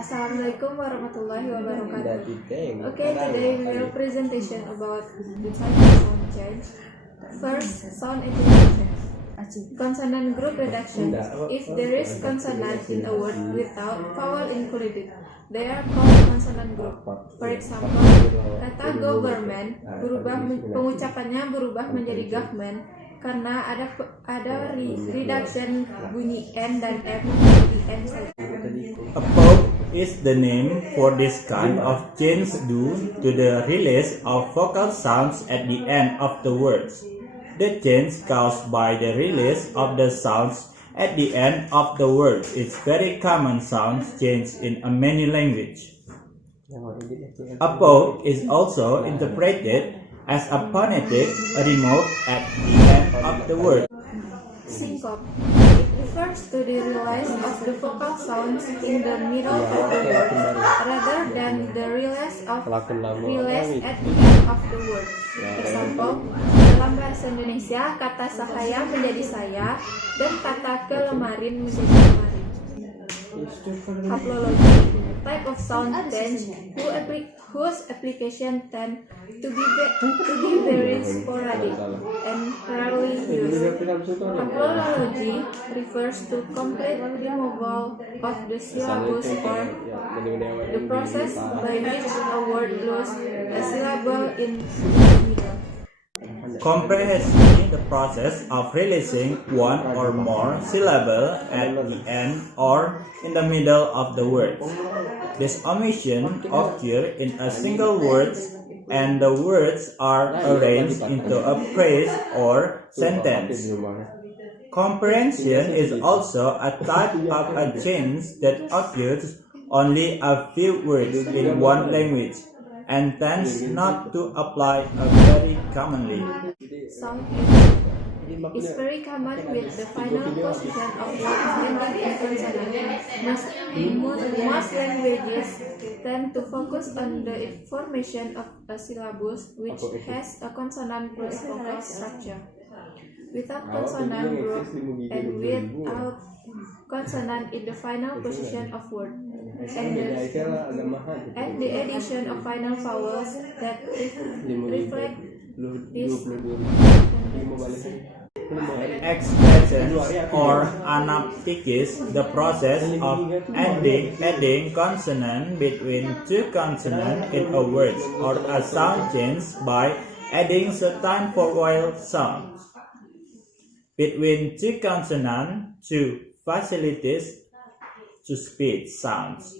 Assalamualaikum warahmatullahi wabarakatuh. Okay, today we will presentation about the type of sound change. First, sound attenuation. Consonant group reduction. If there is consonant in a word without vowel included, they are called consonant group. For example, kata government pengucapannya berubah menjadi government karena ada reduction bunyi n dan m menjadi n saja. A pop is the name for this kind of change due to the release of vocal sounds at the end of the words. The change caused by the release of the sounds at the end of the word is very common sound change in many languages. A pop is also interpreted as a phonetic removed at the end of the word. Syncope. It refers to the release of the vocal sounds in the middle of the word rather than the release at the end of the word. Example, dalam bahasa Indonesia kata sahaya menjadi saya dan kata kelemarin menjadi kemarin. Haplology, type of sound change whose application tend to be very sporadic and rarely used. Haplology refers to complete removal of the syllabus or the process by which a word loses a syllable in the middle. Comprehension, the process of releasing one or more syllable at the end or in the middle of the word. This omission occurs in a single word and the words are arranged into a phrase or sentence. Comprehension is also a type of a change that occurs only a few words in one language and tends not to apply very commonly. Sound is very common with the final position of words ending in consonant. Most languages tend to focus on the formation of a syllabus which has a consonant plus vocal structure. Without consonant group and without consonant in the final position of word, and the addition of final vowels that reflect this Expressions or anaptykis, the process of adding consonant between two consonants in a word or a sound change by adding certain vowel sounds between two consonants to facilitate to speech sounds.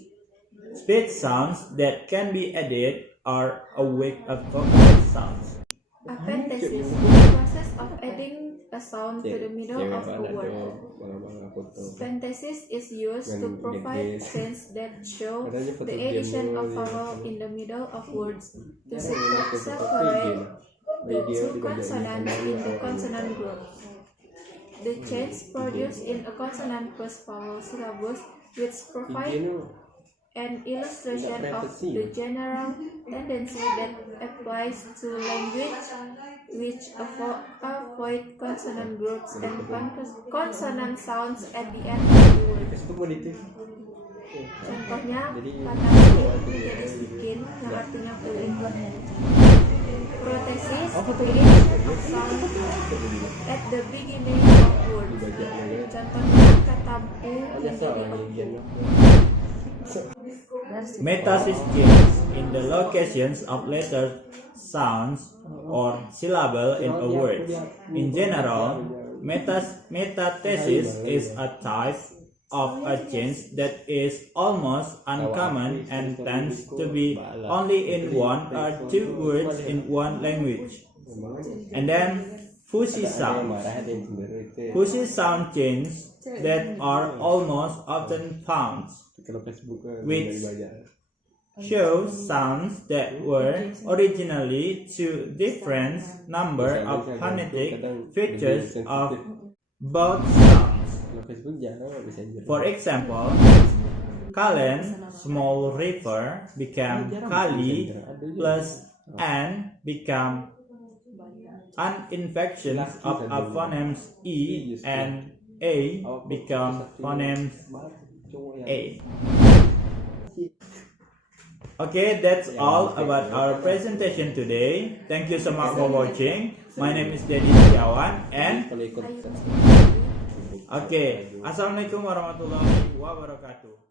Speech sounds that can be added are awake of vocal sounds. Appenthesis, the process of adding a sound to the middle of a word. Appenthesis is used to provide sense that show the addition of vowel in the middle of words to separate the two consonants in the consonant group. The change produced in a consonant plus vowel syllabus which provide an illustration of the general tendency that applies to language which avoid consonant groups and consonant sounds at the end of the word. Contohnya, kata skin menjadi skin yang artinya kulit. Prothesis, creation of sound at the beginning of words. Contohnya, kata bu menjadi empu. Metasis change in the locations of letters, sounds, or syllable in a word. In general, metathesis is a type of a change that is almost uncommon and tends to be only in one or two words in one language. And then fuzzy sound. Fuzzy sound changes that are almost often found, which show sounds that were originally two different number of phonetic features of both sounds. For example, Kalen, small river, became Kali plus N become an infection of a phonemes E and A become phonemes A. Okay, that's all about our presentation today. Thank you so much for watching. My name is Dedi Setiawan and okay, Assalamualaikum warahmatullahi wabarakatuh.